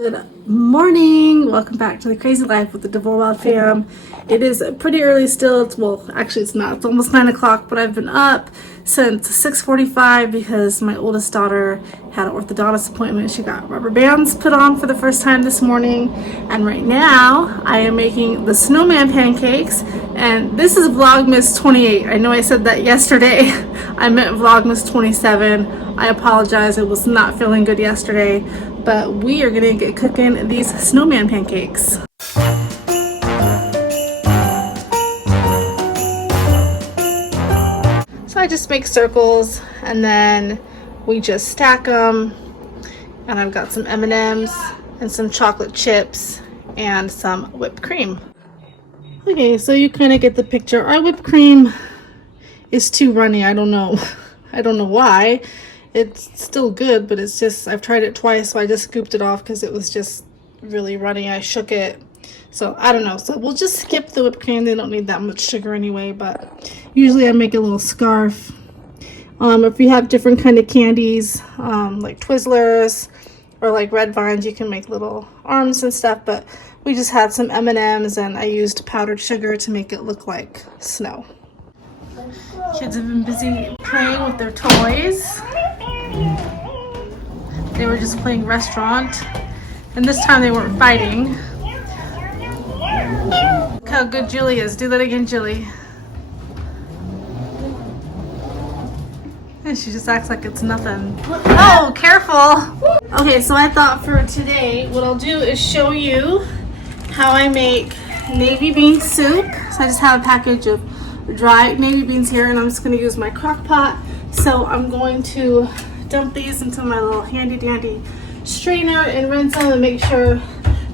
Good morning. Welcome back to the Crazy Life with the DeVore Wild fam. It is pretty early still. Actually it's not. It's almost 9 o'clock, but I've been up since 6:45 because my oldest daughter had an orthodontist appointment. She got rubber bands put on for the first time this morning, and right now I am making the snowman pancakes. And this is Vlogmas 28. I know I said that yesterday. I meant Vlogmas 27. I apologize. I was not feeling good yesterday. But we are gonna get cooking these snowman pancakes. So I just make circles and then we just stack them. And I've got some M&Ms and some chocolate chips and some whipped cream. Okay, so you kind of get the picture. Our whipped cream is too runny. I don't know. I don't know why. It's still good, but it's just, I've tried it twice, so I just scooped it off because it was just really runny. I shook it, so I don't know. So we'll just skip the whipped cream. They don't need that much sugar anyway, but usually I make a little scarf. If you have different kind of candies, like Twizzlers or like Red Vines, you can make little arms and stuff, but we just had some M&Ms and I used powdered sugar to make it look like snow. Kids have been busy playing with their toys. They were just playing restaurant, and this time they weren't fighting. Look how good Julie is. Do that again, Julie. And she just acts like it's nothing. Oh, careful! Okay, so I thought for today, what I'll do is show you how I make navy bean soup. So I just have a package of dry navy beans here, and I'm just going to use my crock pot. So I'm going to dump these into my little handy dandy strainer and rinse them and make sure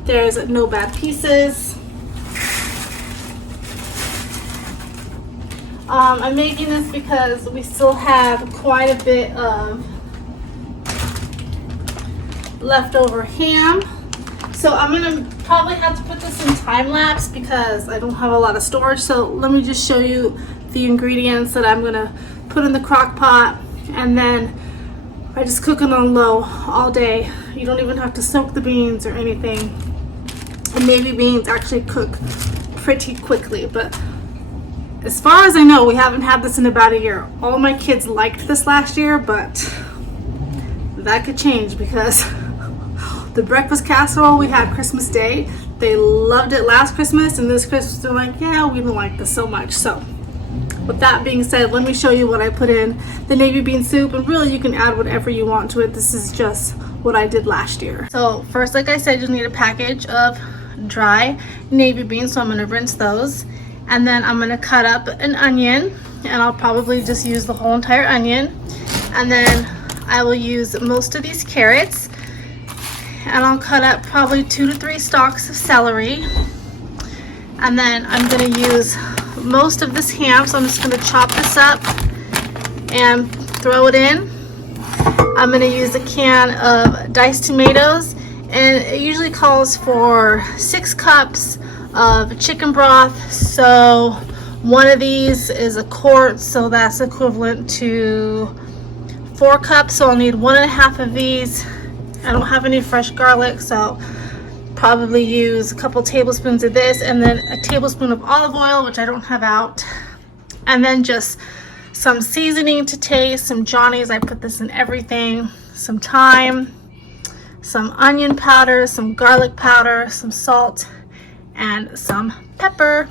there's no bad pieces. I'm making this because we still have quite a bit of leftover ham. So I'm gonna probably have to put this in time lapse because I don't have a lot of storage. So let me just show you the ingredients that I'm gonna put in the crock pot, and then I just cook it on low all day. You don't even have to soak the beans or anything. And navy beans actually cook pretty quickly, but as far as I know, we haven't had this in about a year. All my kids liked this last year, but that could change because the breakfast casserole we had Christmas Day, they loved it last Christmas, and this Christmas they're like, yeah, we don't like this so much. So with that being said, let me show you what I put in the navy bean soup, and really you can add whatever you want to it. This is just what I did last year. So first, like I said, you'll need a package of dry navy beans, so I'm going to rinse those, and then I'm going to cut up an onion, and I'll probably just use the whole entire onion, and then I will use most of these carrots, and I'll cut up probably 2 to 3 stalks of celery, and then I'm going to use most of this ham, so I'm just going to chop this up and throw it in. I'm going to use a can of diced tomatoes, and it usually calls for 6 cups of chicken broth, so one of these is a quart, so that's equivalent to 4 cups, so I'll need 1.5 of these. I don't have any fresh garlic, so probably use a couple tablespoons of this, and then a tablespoon of olive oil, which I don't have out, and then just some seasoning to taste, some Johnny's, I put this in everything, some thyme, some onion powder, some garlic powder, some salt, and some pepper,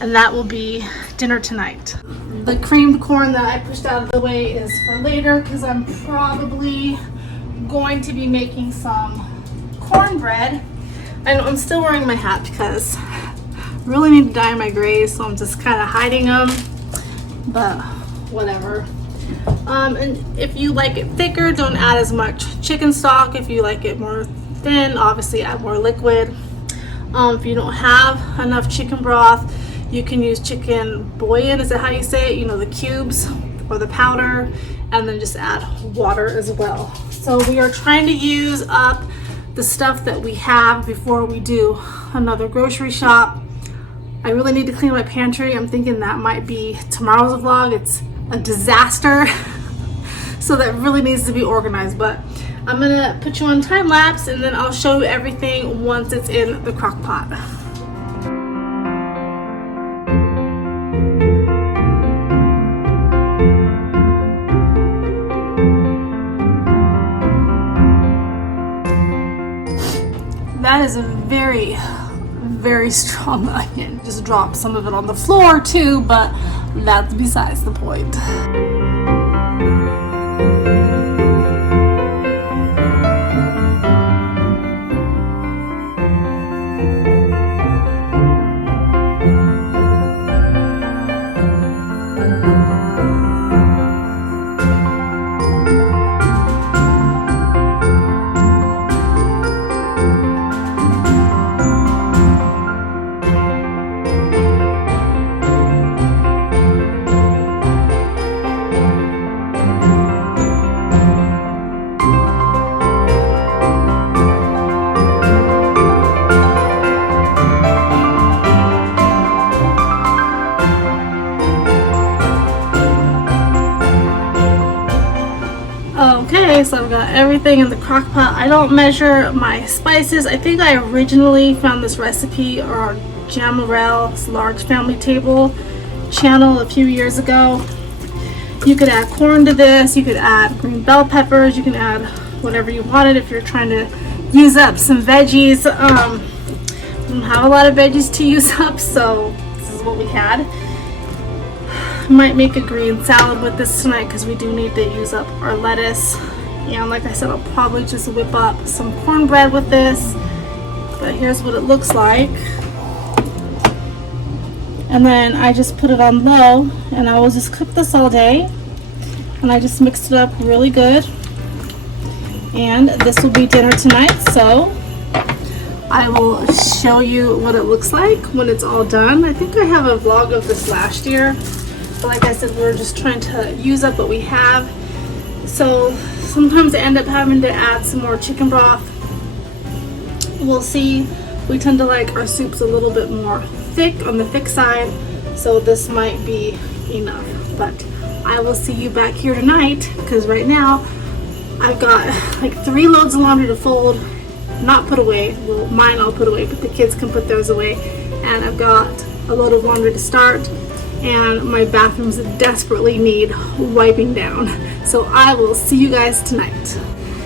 and that will be dinner tonight. The creamed corn that I pushed out of the way is for later because I'm probably going to be making some cornbread. And I'm still wearing my hat because I really need to dye my grays, so I'm just kind of hiding them, but whatever. And if you like it thicker, don't add as much chicken stock. If you like it more thin, obviously add more liquid. If you don't have enough chicken broth, you can use chicken bouillon, is that how you say it? You know, the cubes or the powder, and then just add water as well. So we are trying to use up the stuff that we have before we do another grocery shop. I really need to clean my pantry. I'm thinking that might be tomorrow's vlog. It's a disaster. So that really needs to be organized, but I'm gonna put you on time lapse and then I'll show you everything once it's in the crock pot. That is a very, very strong onion. Just dropped some of it on the floor too, but that's besides the point. Okay, so I've got everything in the crock pot. I don't measure my spices. I think I originally found this recipe on Jamarel's Large Family Table channel a few years ago. You could add corn to this, you could add green bell peppers, you can add whatever you wanted if you're trying to use up some veggies. We don't have a lot of veggies to use up, so this is what we had. Might make a green salad with this tonight because we do need to use up our lettuce. And like I said, I'll probably just whip up some cornbread with this. But here's what it looks like. And then I just put it on low and I will just cook this all day. And I just mixed it up really good. And this will be dinner tonight, so I will show you what it looks like when it's all done. I think I have a vlog of this last year. But like I said, we're just trying to use up what we have. So sometimes I end up having to add some more chicken broth. We'll see. We tend to like our soups a little bit more thick, on the thick side. So this might be enough. But I will see you back here tonight because right now I've got like 3 loads of laundry to fold, not put away. Well, mine I'll put away, but the kids can put theirs away. And I've got a load of laundry to start. And my bathrooms desperately need wiping down. So I will see you guys tonight.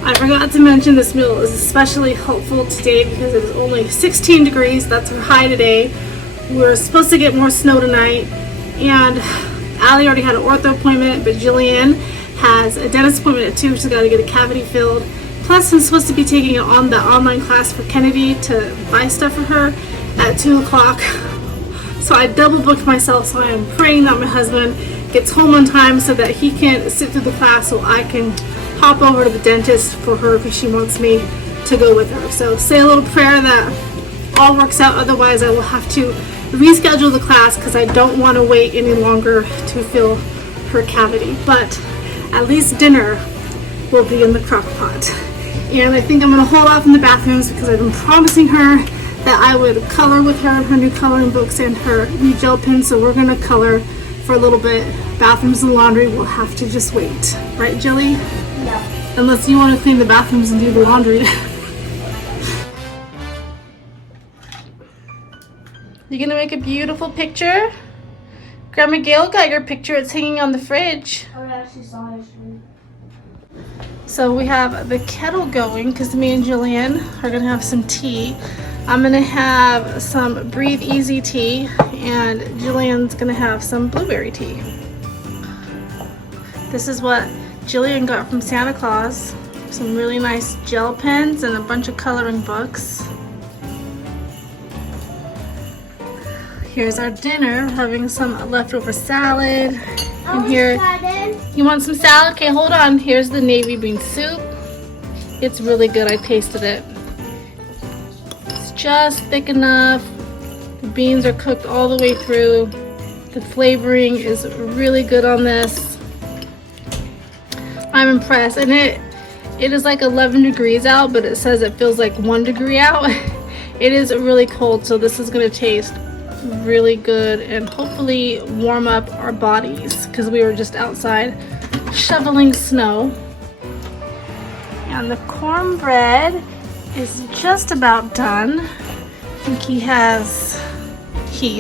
I forgot to mention this meal is especially helpful today because it is only 16 degrees. That's our high today. We're supposed to get more snow tonight. And Allie already had an ortho appointment, but Jillian has a dentist appointment at 2. She's got to get a cavity filled. Plus, I'm supposed to be taking the online class for Kennedy to buy stuff for her at 2 o'clock. So I double booked myself, so I am praying that my husband gets home on time so that he can sit through the class so I can hop over to the dentist for her because she wants me to go with her. So say a little prayer that all works out, otherwise I will have to reschedule the class because I don't want to wait any longer to fill her cavity. But at least dinner will be in the crock pot. And I think I'm going to hold off in the bathrooms because I've been promising her that I would color with her new coloring books and her new gel pens. So we're gonna color for a little bit. Bathrooms and laundry will have to just wait. Right, Jilly? Yeah. Unless you want to clean the bathrooms and do the laundry. You're gonna make a beautiful picture? Grandma Gail got your picture. It's hanging on the fridge. I actually saw it. So we have the kettle going because me and Jillian are gonna have some tea. I'm gonna have some Breathe Easy tea and Jillian's gonna have some blueberry tea. This is what Jillian got from Santa Claus. Some really nice gel pens and a bunch of coloring books. Here's our dinner, having some leftover salad. And here, you want some salad? Okay, hold on. Here's the navy bean soup. It's really good, I tasted it. Just thick enough. The beans are cooked all the way through. The flavoring is really good on this. I'm impressed. And it is like 11 degrees out, but it says it feels like 1 degree out. It is really cold, so this is gonna taste really good and hopefully warm up our bodies because we were just outside shoveling snow. And the cornbread is just about done. I think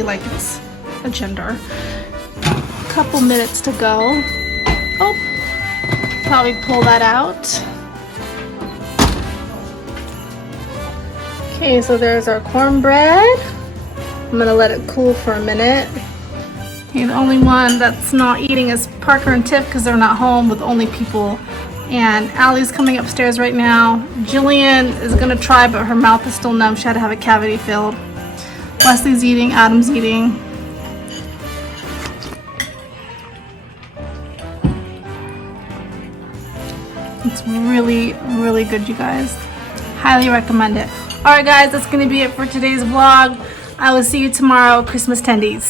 like it's a gender. A couple minutes to go. Oh, probably pull that out. Okay, so there's our cornbread. I'm gonna let it cool for a minute. Okay, the only one that's not eating is Parker and Tiff because they're not home with only people. And Allie's coming upstairs right now. Jillian is gonna try, but her mouth is still numb. She had to have a cavity filled. Leslie's eating, Adam's eating. It's really, really good, you guys. Highly recommend it. Alright guys, that's gonna be it for today's vlog. I will see you tomorrow, Christmas tendies.